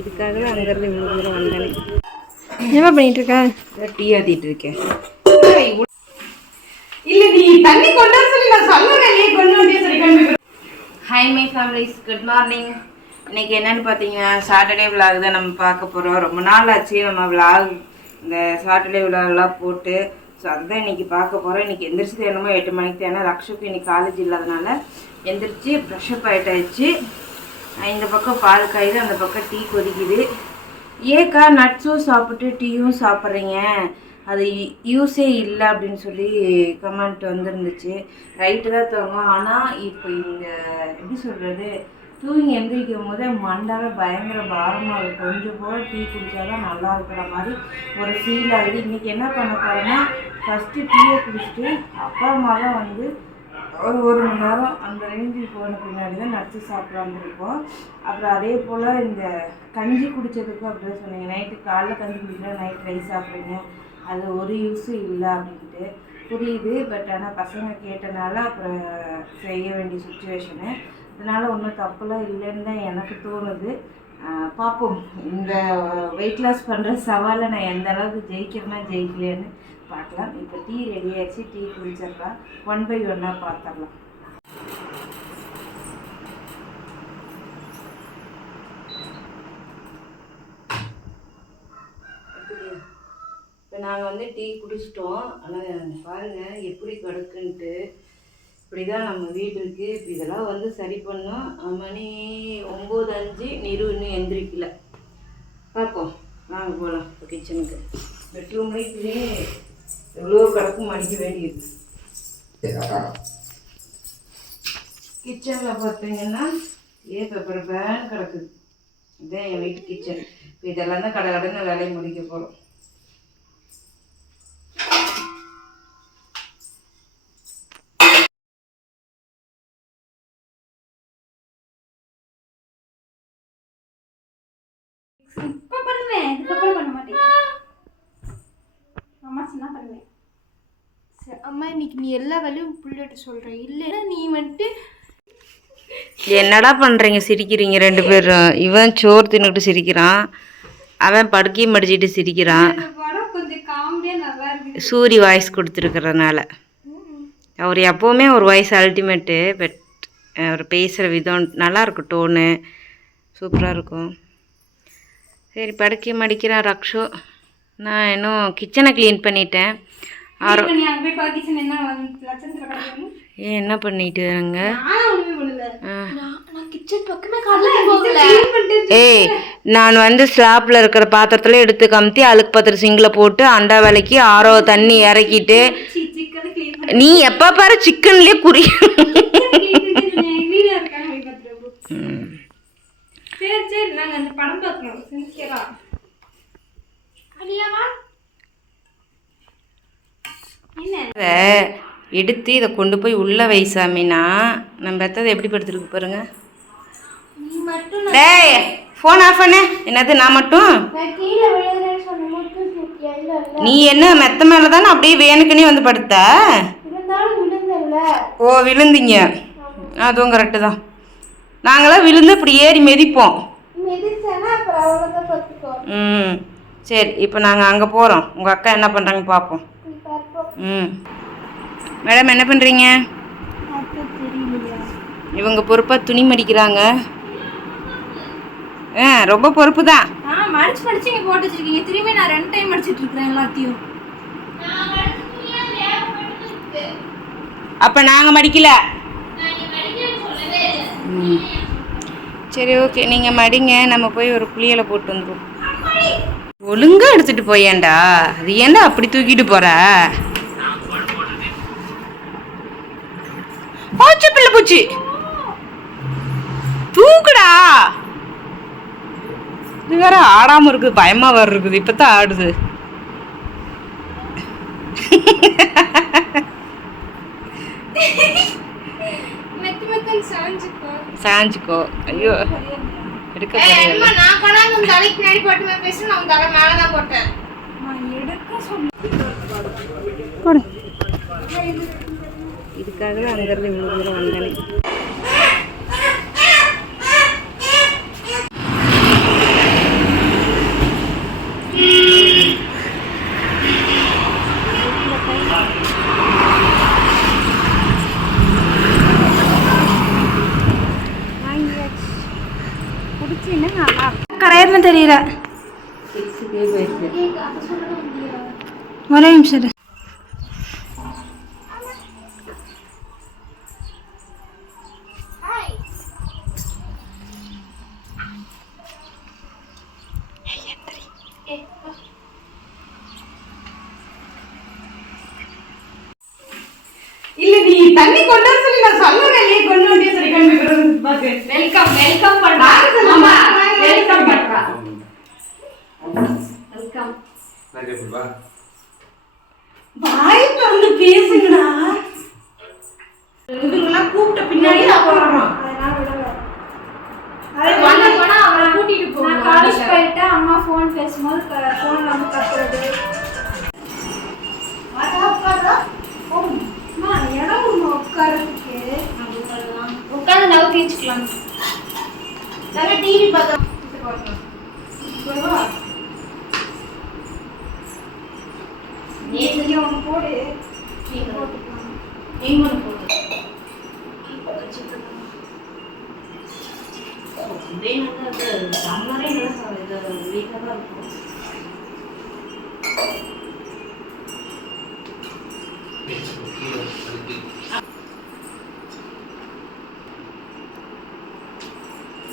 இதுக்காக தான் அங்கேருந்து இவ்வளோ தூரம் வந்தேன். என்ன பண்ணிட்டு இருக்க? டீ ஆத்திட்டு இருக்கேன். இல்லை நீ தண்ணி கொண்டு வர சொல்லி நான் சொல்லுறேன், நீ கொண்டு வந்தே சொல்லி. Hi my families, good morning. இன்றைக்கி என்னென்னு பார்த்தீங்கன்னா சாட்டர்டே விலாக் தான் நம்ம பார்க்க போகிறோம். ரொம்ப நாள் ஆச்சு நம்ம விலாக், இந்த சாட்டர்டே விலாக்லாம் போட்டு. ஸோ அதுதான் இன்றைக்கி பார்க்க போகிறோம். இன்றைக்கி எந்திரிச்சது என்னமோ 8 மணிக்கு. ஏன்னா ரக்ஷுக்கு இன்றைக்கி காலேஜ் இல்லாதனால எந்திரிச்சு ப்ரெஷ்அப் ஆகிட்டாச்சு. இந்த பக்கம் பால் காயுது, அந்த பக்கம் டீ கொதிக்குது. ஏக்கா நட்ஸும் சாப்பிட்டு டீயும் சாப்பிட்றீங்க, அது யூஸே இல்லை அப்படின்னு சொல்லி கமெண்ட் வந்துருந்துச்சு. ரைட்டு தான் தோணும். ஆனால் இப்போ இந்த எப்படி சொல்கிறது, தூங்கி எந்திரிக்கும் போதே மண்டால பயங்கர பாரமாக இருக்குது. கொஞ்சம் போல டீ குடித்தா தான் நல்லா இருக்கிற மாதிரி ஒரு ஃபீல் ஆகுது. இன்றைக்கி என்ன பண்ண போகிறேன்னா, ஃபஸ்ட்டு டீயை குடிச்சிட்டு அப்புறமா தான் வந்து ஒரு மணி நேரம் அந்த ரேஞ்சுக்கு போன பின்னாடி தான் நட்ஸு சாப்பிடாம இருக்கோம். அப்புறம் அதே போல் இந்த கஞ்சி குடித்ததுக்கும் அப்படி சொன்னீங்க, நைட்டு காலைல கஞ்சி குடிக்கிறேன், நைட் ரைஸ் சாப்பிட்றீங்க, அது ஒரு யூஸும் இல்லை அப்படின்ட்டு புரியுது. பட் ஆனால் பசங்க கேட்டனால அப்புறம் செய்ய வேண்டிய சுச்சுவேஷனு. அதனால் ஒன்றும் தப்புலாம் இல்லைன்னு தான் எனக்கு தோணுது. பார்ப்போம், இந்த வெயிட் லாஸ் பண்ணுற சவாலை நான் எந்த அளவுக்கு ஜெயிக்கிறேன்னா ஜெயிக்கலேன்னு பார்க்கலாம். இப்போ டீ ரெடி ஆகிடுச்சு, டீ குடிச்சிடலாம். 1 by 1 பார்த்துடலாம். இப்போ நாங்கள் வந்து டீ குடிச்சிட்டோம். ஆனால் பாருங்கள் எப்படி கிடக்குன்ட்டு. இப்படி தான் நம்ம வீடு இருக்குது. இப்போ இதெல்லாம் வந்து சரி பண்ணோம். மணி 9:05, நிறு இன்னும் எந்திரிக்கல. பார்ப்போம், வாங்க போகலாம். இப்போ கிச்சனுக்கு பெட்ரூம்லேயே எவ்வளோ கிடக்கும் மடிக்க வேண்டியது. கிச்சனில் பார்த்தீங்கன்னா பேப்பர் பேன் கிடக்குது. இதுதான் என் வீட்டு கிச்சன். இப்போ இதெல்லாம் தான் கடை வேலையை முடிக்க போகிறோம். இப்போ பண்ணுவேன், இதுக்கப்புறம் பண்ண மாட்டேன். அம்மா சொன்னா பண்ணுவேன். சரி அம்மா, இன்னைக்கு நீ எல்லா வேலையும் புள்ளிட்டு சொல்கிற, இல்லைன்னா நீ வந்துட்டு என்னடா பண்ணுறீங்க? சிரிக்கிறீங்க 2 பேரும். இவன் சோறு தின்னுக்கிட்டு சிரிக்கிறான், அவன் படுக்கையும் மடிச்சிட்டு சிரிக்கிறான். கொஞ்சம் காமெடியாக நல்லா இருக்கு. சூரி வாய்ஸ் கொடுத்துருக்கறனால. அவர் எப்போவுமே ஒரு வாய்ஸ் அல்டிமேட்டு. பட் அவர் பேசுகிற விதம் நல்லாயிருக்கும், டோனு சூப்பராக இருக்கும். சரி, படுக்கை மடிக்கிறான் ரக்ஷோ. நான் இன்னும் கிச்சனை க்ளீன் பண்ணிட்டேன். என்ன பண்ணிட்டுங்க? ஏய், நான் வந்து ஸ்லாப்ல இருக்கிற பாத்திரத்துல எடுத்து கமுத்தி அழுக்கு பாத்திரம் சிங்கில் போட்டு அண்டா வேலைக்கு ஆரோ தண்ணி இறக்கிட்டு, நீ எப்ப பாரு சிக்கன்லயே குறி. எடுத்து இதை கொண்டு போய் உள்ள வைசாமினா நம்ம பெத்ததை எப்படி படுத்துருக்கு பாருங்க. டேய், ஃபோன் ஆஃப் பண்ணு. என்னது நான் மட்டும்? நீ என்ன மெத்த மேலே தானே அப்படியே வேணுக்குன்னே வந்து படுத்த? ஓ, விழுந்தீங்க. அதுவும் கரெக்டு தான். நாங்களாம் விழுந்து இப்படி ஏறி மிதிப்போம். சரி, இப்போ நாங்கள் அங்கே போகிறோம். உங்கள் அக்கா என்ன பண்ணுறாங்க பார்ப்போம். மேடம் என்ன பண்ணுறீங்க? இவங்க பொறுப்பாக துணி மடிக்கிறாங்க. ரொம்ப பொறுப்பு தான். மடிச்சு இங்கே போட்டு வச்சிருக்கீங்க. திரும்பி நான் 2 டைம் மடிச்சிட்டு இருக்கிறேன் எல்லாத்தையும். அப்போ நாங்கள் மடிக்கல. சரி, ஓகே, நீங்கள் மடிங்க. நம்ம போய் ஒரு புளியலை போட்டு வந்துடுவோம். ஒழுங்காக எடுத்துகிட்டு போயேன்டா. அது ஏன்டா அப்படி தூக்கிட்டு போகிற? போச்சு பிள்ளை, போச்சு. தூக்குடா. இது வேற ஆடாமல் இருக்குது, பயமாக வேறு இருக்குது. இப்போ தான் ஆடுது. சாஞ்சிக்கோ. ஐயோ, எடுக்க இதுக்காக தான் அங்கேருந்து இவ்வளோ தூரம் வந்தேன். கண்ணு தெரியல. 6K போயிருக்கு. ஒரே நிமிஷம் இரு. இல்ல நீ தண்ணி கொண்டு வர சொல்லி நான் சொல்லுறேன், நீ கொண்டு வண்டிய சரி கம்மி பாத்து. வெல்கம் பண்றா. ஆமா வெல்கம் பண்றா. வெல்கம். நகேப்பா. பாய் வந்து பேசுங்கடா. இதுங்கலாம் கூப்பிட்ட பின்னாடி நான் போறோம். அதனால விடல. அதே வந்தா அவளை கூட்டிட்டு போ. நான் காலேஜ் போயிட்டா அம்மா ஃபோன் பேசும்போது ஃபோன் வந்து கத்துறது. வாடா. அம்மா இடம் உட்கார்றதுக்கு உட்கார்ந்து நவுத்தி வச்சுக்கலாம். நல்லா டிவி பார்க்க நீ ஒன்று போடு. நீ போட்டுக்கலாம். நீ ஒன்று போடு. சம்மரே இல்லை, வீட்டில் தான் இருக்கும்.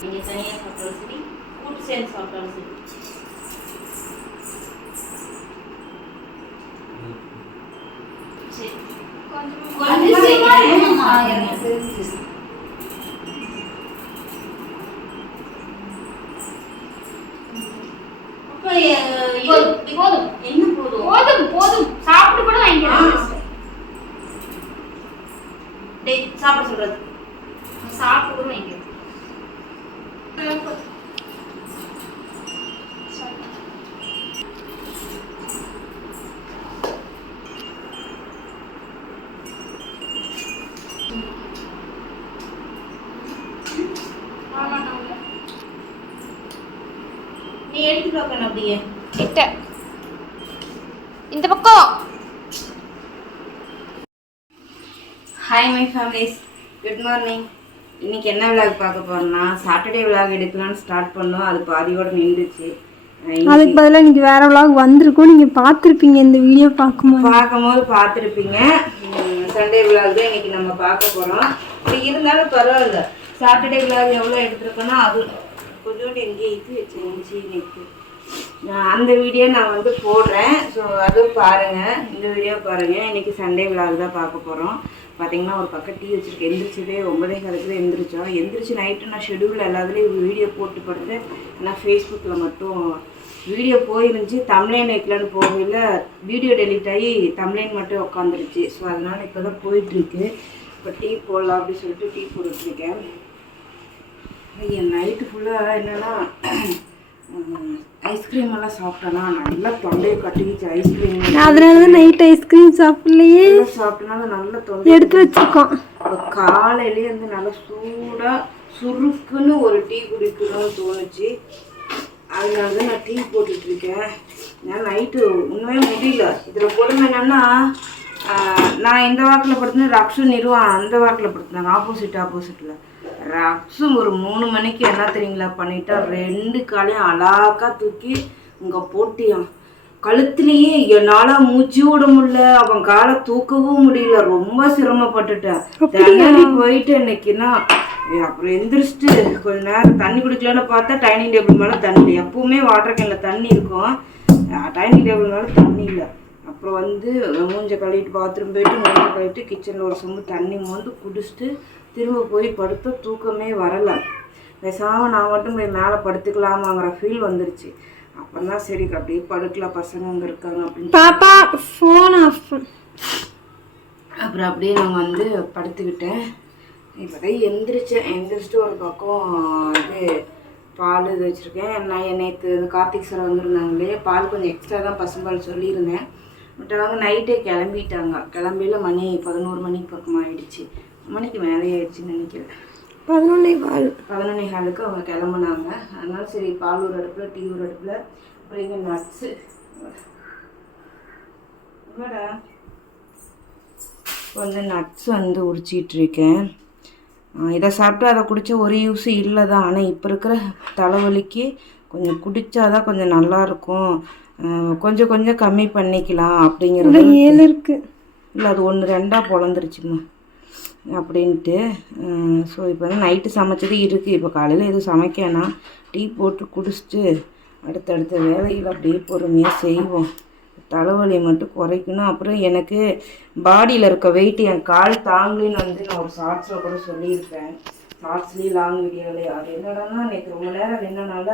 நீங்க தனியா சாப்பிட்டாலும் சரி, கூட்டு சேர்ந்து சாப்பிட்டாலும் சரி. போதும் சாப்பிட்டு கூட வாங்கிக்கிறேன். சாப்பிட சொல்றது சாப்பிட்டு கூட வாங்கிக்கிறேன். நீ எடுத்துட்டு வைக்கணும் அப்படியே கிட்ட இந்த பக்கம். Hi my families, good morning. இன்றைக்கி என்ன விளாக் பார்க்க போகிறோம்னா, சாட்டர்டே விளாக் எடுக்கலான்னு ஸ்டார்ட் பண்ணோம். அது பாதியோடு நின்றுச்சு. அதுக்கு பதிலாக இன்றைக்கி வேறு விளாக் வந்திருக்கும். நீங்கள் பார்த்துருப்பீங்க, இந்த வீடியோ பார்க்கும்போது பார்த்துருப்பீங்க. சண்டே விளாக் தான் இன்றைக்கி நம்ம பார்க்க போகிறோம். இப்படி இருந்தாலும் பரவாயில்ல. சாட்டர்டே விளாக் எவ்வளோ எடுத்துருக்கோன்னா அது கொஞ்சோண்டு எங்கேயே இது வச்சு இன்னைக்கு அந்த வீடியோ நான் வந்து போடுறேன். ஸோ அதுவும் பாருங்கள், இந்த வீடியோ பாருங்கள். இன்றைக்கி சண்டே விளாக் தான் பார்க்க போகிறோம். பார்த்தீங்கன்னா ஒரு பக்கம் டீ வச்சுருக்கேன். எந்திரிச்சதே 9:30 எந்திரிச்சோம். எந்திரிச்சு நைட்டு நான் ஷெடியூலில் எல்லாத்துலேயும் வீடியோ போட்டு படுத்தேன். ஆனால் ஃபேஸ்புக்கில் மட்டும் வீடியோ போயிருந்துச்சு. தம்ப்லைன் வைக்கலான்னு போகல, வீடியோ டெலிட் ஆகி தம்ப்லைன் மட்டும் உட்காந்துருச்சு. ஸோ அதனால் இப்போ தான் போயிட்டுருக்கு. இப்போ டீ போடலாம் அப்படின்னு சொல்லிட்டு டீ போட்டுட்ருக்கேன். என் நைட்டு ஃபுல்லாக என்னென்னா ஐஸ்கிரீம் எல்லாம் சாப்பிட்டேன்னா நல்லா தொண்டையை கட்டிக்கிச்சு. ஐஸ்கிரீம் அதனால தான் நைட் ஐஸ்கிரீம் சாப்பிட்லையே, சாப்பிட்டனால நல்லா தொண்டை எடுத்து வச்சுருக்கோம். இப்போ காலையிலேயே வந்து நல்லா சூடாக சுருக்குன்னு ஒரு டீ குடிக்கணும்னு தோணுச்சு. அதனால தான் நான் டீ போட்டுட்ருக்கேன். நான் நைட்டு உண்மையே முடியல. இதில் கொடுமை என்னென்னா, நான் இந்த வாக்கில் படுத்தினேன், ரக்ஸும் நிறுவனம் அந்த வாக்கில் படுத்தினாங்க. ஆப்போசிட்டில் ரக்ஸும் ஒரு 3 மணிக்கு என்ன தெரியுங்களா பண்ணிட்டா, 2 காலையும் அலாக்கா தூக்கி இங்கே போட்டியான் கழுத்துலேயே. என்னால் மூச்சு விட முடியல, அவன் காலை தூக்கவும் முடியல. ரொம்ப சிரமப்பட்டுட்டேன். தண்ணி போயிட்டு இன்னைக்குன்னா அப்புறம் எந்திரிச்சிட்டு கொஞ்ச நேரம் தண்ணி குடிக்கலான்னு பார்த்தா டைனிங் டேபிள் மேலே தண்ணி இல்லை. எப்பவுமே வாட்டர் கேனில் தண்ணி இருக்கும், டைனிங் டேபிள் மேலே தண்ணி இல்லை. அப்புறம் வந்து மூஞ்சை கழுவிட்டு பாத்ரூம் போயிட்டு மூஞ்சை கழுவிட்டு கிச்சனில் ஒரு சொம்பு தண்ணி மோந்து குடிச்சிட்டு திரும்ப போய் படுத்த தூக்கமே வரலை. பேசாமல் நான் மட்டும் போய் மேலே படுத்துக்கலாமாங்கிற ஃபீல் வந்துருச்சு. அப்புறம் தான் சரி அப்படியே படுக்கலாம், பசங்க அங்கே இருக்காங்க அப்படின்னு பாப்பா ஃபோன் ஆஃப். அப்புறம் அப்படியே நான் வந்து படுத்துக்கிட்டேன். இப்போ தான் எந்திரிச்சிட்டு ஒரு பக்கம் இது பால் இது வச்சுருக்கேன். நான் நேற்று கார்த்திக் சார் வந்துருந்தாங்களே, பால் கொஞ்சம் எக்ஸ்ட்ரா தான் பசும்பால் சொல்லியிருந்தேன். பட் அவங்க நைட்டே கிளம்பிட்டாங்க. கிளம்பியில் மணி 11 மணிக்கு பக்கம் ஆகிடுச்சு. மணிக்கு மேலே ஆயிடுச்சுன்னு நினைக்கிறேன். 11:15 அவங்க கிளம்புனாங்க. அதனால சரி பால் ஒரு அடுப்பில், டீ ஒரு அடுப்பில், அப்புறம் இங்கே நட்ஸு கொஞ்சம் நட்ஸ் வந்து உரிச்சிட்ருக்கேன். இதை சாப்பிட்டு அதை குடித்தா ஒரு யூஸும் இல்லை தான். ஆனால் இப்போ இருக்கிற தலைவலிக்கு கொஞ்சம் குடித்தாதான் கொஞ்சம் நல்லாயிருக்கும், கொஞ்சம் கொஞ்சம் கம்மி பண்ணிக்கலாம் அப்படிங்கிறது. 7 இருக்கு. இல்லை அது 1 2 பொழந்துருச்சுமா அப்படின்ட்டு. ஸோ இப்போ வந்து நைட்டு சமைச்சது இருக்குது. இப்போ காலையில் எதுவும் சமைக்கனா டீ போட்டு குடிச்சிட்டு அடுத்தடுத்த வேலைகள் அப்படியே பொறுமையாக செய்வோம். தலைவலியை மட்டும் குறைக்கணும். அப்புறம் எனக்கு பாடியில் இருக்க வெயிட் என் கால் தாங்கலின்னு வந்து நான் ஒரு ஷார்ட்ஸில் கூட சொல்லியிருப்பேன். ஷார்ட்ஸ்லேயும் லாங் வீடியோலையும். அது என்னடான்னா எனக்கு ரொம்ப நேரம் நின்றனால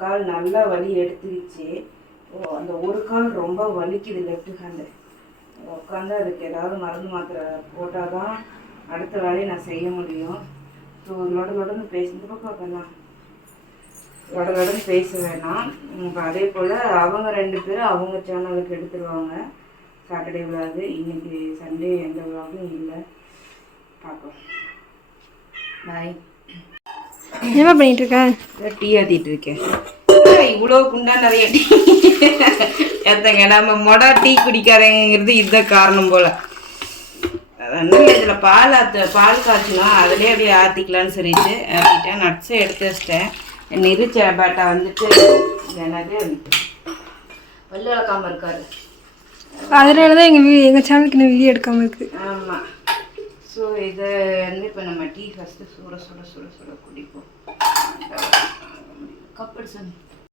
கால் நல்லா வலி எடுத்துக்கிச்சு. அந்த ஒரு கால் ரொம்ப வலிக்குது, லெஃப்ட் ஹேண்டு. உட்காந்து அதுக்கு ஏதாவது மருந்து மாத்திரை போட்டால் தான் அடுத்த வேலையை நான் செய்ய முடியும். ஸோ லொடன்னு பேசுறது பக்கம் லொடன்னு பேச வேணாம். இப்போ அதே போல் அவங்க 2 பேரும் அவங்க சேனலுக்கு எடுத்துருவாங்க சாட்டர்டே விலாகு. இன்றைக்கி சண்டே எந்த விலாகும் இல்லை. பார்க்கலாம். பாய். என்ன பண்ணிட்டு இருக்க? டீ ஆற்றிட்டு இருக்கேன். இவ்வளோ குண்டா நிறைய டீ எத்தங்க நம்ம மொடா டீ குடிக்காதங்கிறது இதுதான் காரணம் போல். அதனால இதில் பால் காய்ச்சினா அதிலே அப்படியே ஆற்றிக்கலான்னு சொல்லிட்டு ஆற்றிட்டேன். நட்ஸை எடுத்து வச்சிட்டேன். நெரிச்ச பேட்டா வந்துட்டு என்னது வெள்ளை வளர்க்காமல் இருக்காரு. அதனால தான் எங்கள் சேனலுக்கு இன்னும் வீடியோ எடுக்காமல் இருக்குது. ஆமாம். ஸோ இதை வந்து இப்போ நம்ம டீ ஃபஸ்ட்டு சுட சுட சுட சுட குடிப்போம். கப்பல் சாமி.